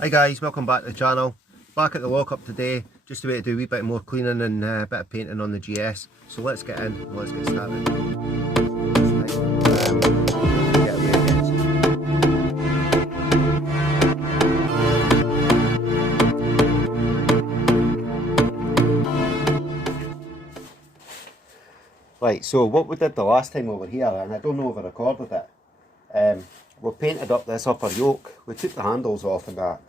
Hi guys, welcome back to the channel. Back at the lockup today, just about to do a wee bit more cleaning and a bit of painting on the GS. So let's get in and let's get started. Right, so what we did the last time over here, and I don't know if I recorded it, we painted up this upper yoke. We took the handles off and that.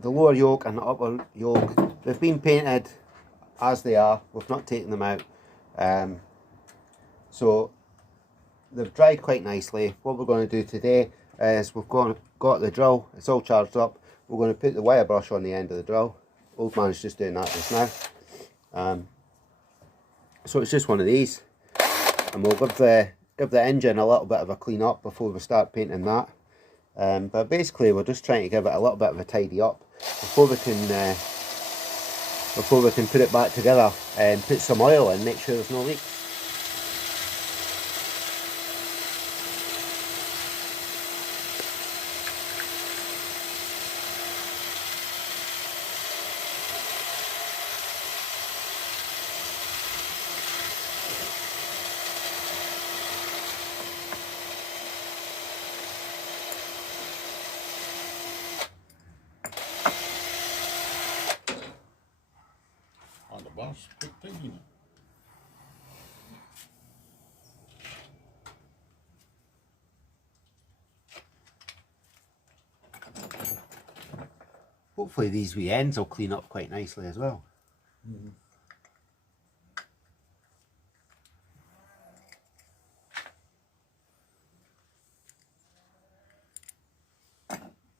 The lower yoke and the upper yoke, they've been painted as they are. We've not taken them out. So they've dried quite nicely. What we're going to do today is we've got the drill, it's all charged up. We're going to put the wire brush on the end of the drill. Old man's just doing that just now. So it's just one of these, and we'll give the engine a little bit of a clean up before we start painting that. But basically we're just trying to give it a little bit of a tidy up before we can put it back together and put some oil in, make sure there's no leaks. On the bus, quick thinking. Hopefully these wee ends will clean up quite nicely as well.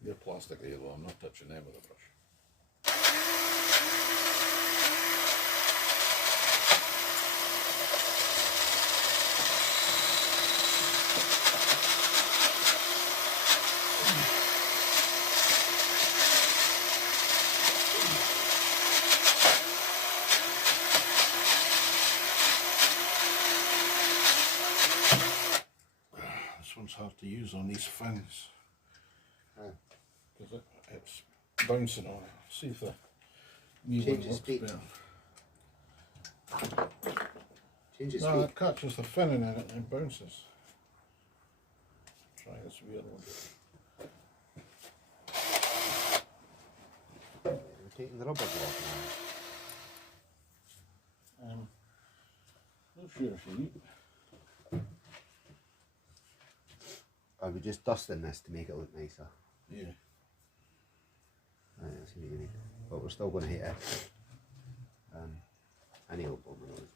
They're plastic as well, I'm not touching them with a brush. This one's hard to use on these fins because it's bouncing on it. See if the new one Change the works speed. better. Change the No, speed. it catches the fin in it and bounces. Try this weird one. We're taking the rubber block now. Not sure if you need. Are we just dusting this to make it look nicer? Yeah. Right, that's what you need. But we're still going to hit it. Any old bummer knows, man.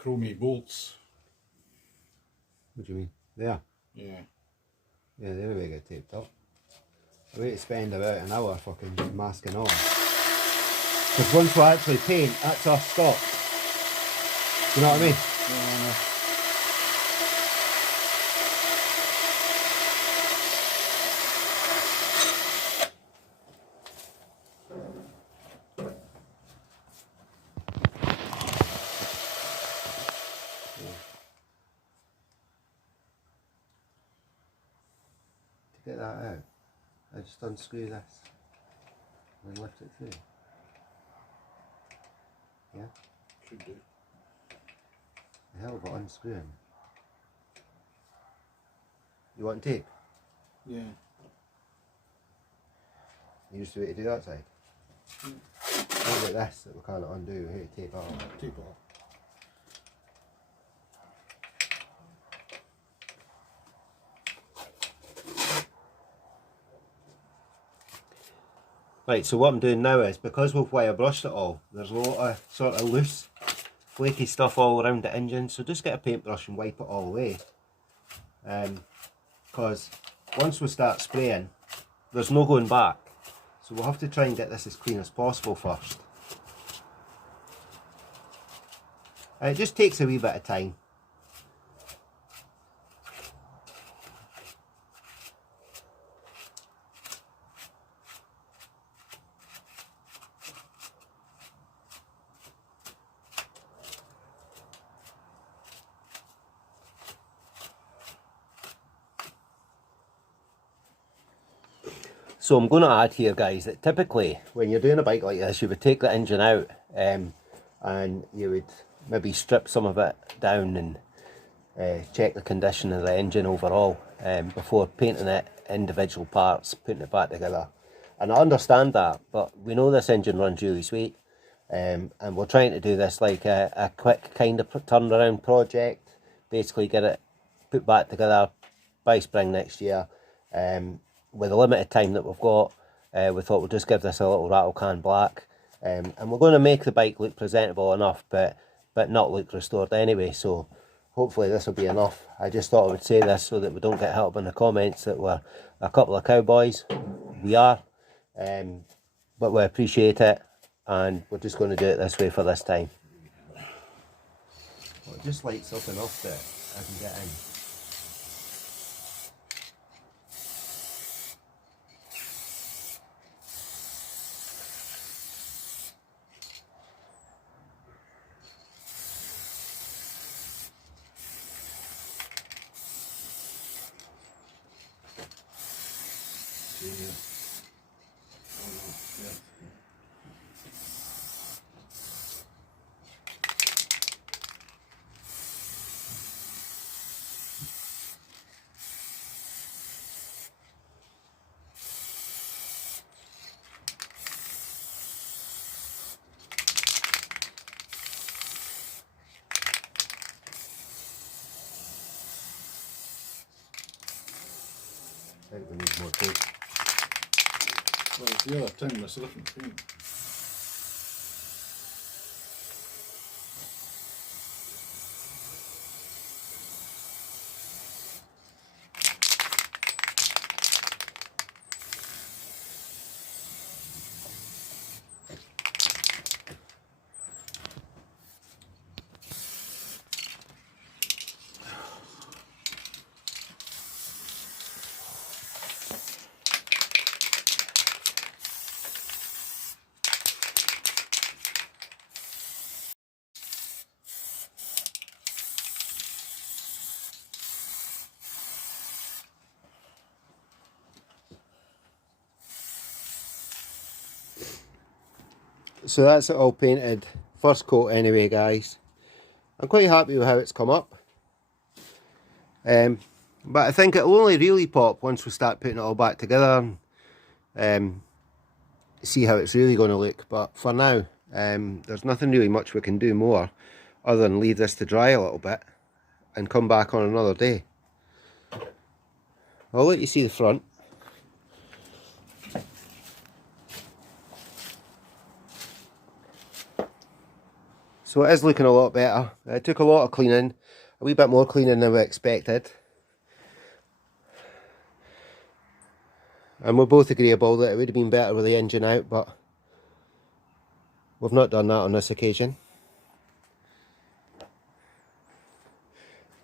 chromey bolts. What do you mean? There? Yeah. Yeah, they're a get taped up. I wait to spend about an hour fucking masking on. Because once we actually paint, that's our stop. Do you know what I mean? Yeah. To get that out, I just unscrew this and then lift it through. Yeah? Should do. The hell of it unscrewing. You want tape? Yeah. You used to wait to do that side? What about this that we can't undo? We hate to tape off. Tape off. Right, so what I'm doing now is, because we've wire brushed it all, there's a lot of sort of loose, flaky stuff all around the engine, so just get a paintbrush and wipe it all away. Because once we start spraying, there's no going back. So we'll have to try and get this as clean as possible first. It just takes a wee bit of time. So I'm going to add here, guys, that typically when you're doing a bike like this, you would take the engine out and you would maybe strip some of it down and check the condition of the engine overall before painting it individual parts, putting it back together. And I understand that, but we know this engine runs really sweet, and we're trying to do this like a quick kind of turnaround project, basically get it put back together by spring next year. With the limited time that we've got, we thought we'll just give this a little rattle can black, and we're going to make the bike look presentable enough, but not look restored anyway, so hopefully this will be enough. I just thought I would say this so that we don't get hit up in the comments that we're a couple of cowboys. We are, but we appreciate it, and we're just going to do it this way for this time. Well, it just lights up enough that I can get in. I think we need more tape. Well, it's the other time, it's a different paint. So that's it all painted, first coat anyway, guys. I'm quite happy with how it's come up, but I think it'll only really pop once we start putting it all back together and see how it's really going to look. But for now, there's nothing really much we can do more other than leave this to dry a little bit and come back on another day. I'll let you see the front. So it is looking a lot better. It took a lot of cleaning, a wee bit more cleaning than we expected. And we're both agreeable that it would have been better with the engine out, but we've not done that on this occasion.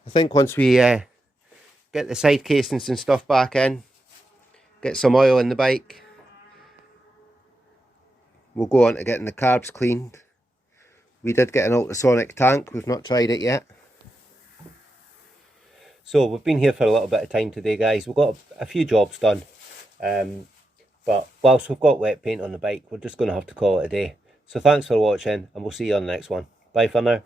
I think once we get the side casings and stuff back in, get some oil in the bike, we'll go on to getting the carbs cleaned. We did get an ultrasonic tank, we've not tried it yet. So we've been here for a little bit of time today, guys. We've got a few jobs done. But whilst we've got wet paint on the bike, we're just going to have to call it a day. So thanks for watching, and we'll see you on the next one. Bye for now.